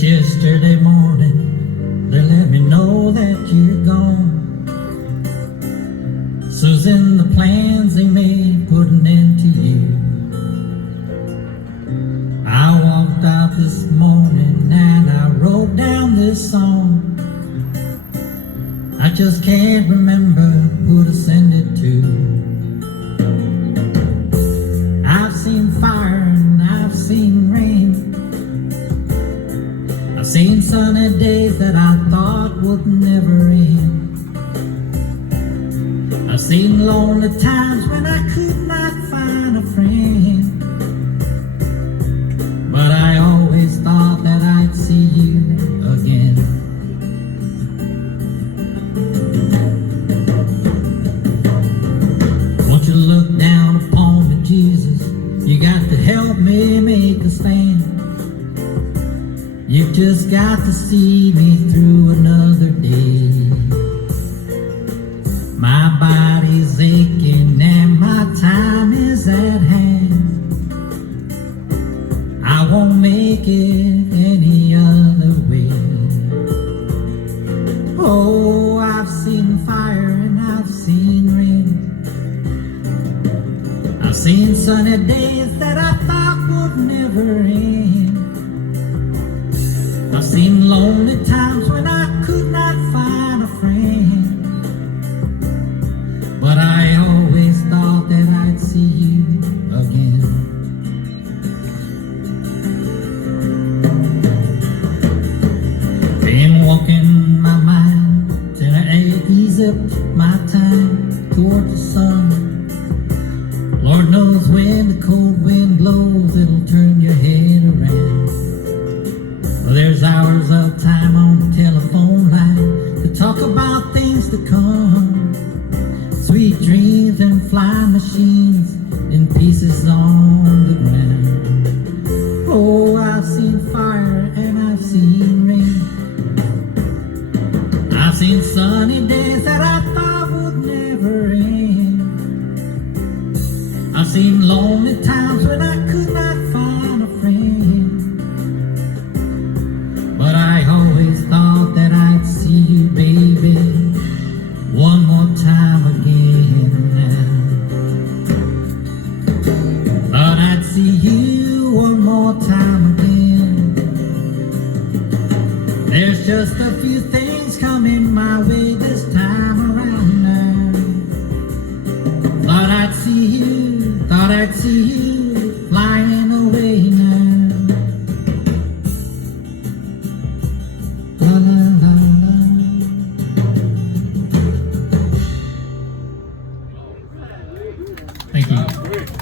Just yesterday morning, they let me know that you're gone. Susan, the plans they made put an end to you. I walked out this morning and I wrote down this song. I just can't remember who to send it to. I've seen fire and I've seen rain. I've seen sunny days that I thought would never end. I've seen lonely times when I could not find a friend. But I always thought that I'd see you again. Won't you look down upon me, Jesus? You got to help me make a stand. You've just got to see me through another day. My body's aching and my time is at hand. I won't make it any other way. Oh, I've seen fire and I've seen rain. I've seen sunny days that I thought would never end. I've seen lonely times when I could not find a friend. But I always thought that I'd see you again. Been walking my mind till I ease up my time towards the sun. Lord knows when the cold wind blows, it'll turn your head around. Well, there's hours of time on the telephone line to talk about things to come. Sweet dreams and flying machines in pieces on the ground. Oh, I've seen fire and I've seen rain. I've seen sunny days that I thought would never end. I've seen lonely times when I could not find a friend. But I always thought that I'd see you, baby, one more time again now. Thought I'd see you one more time again. There's just a few things coming my way.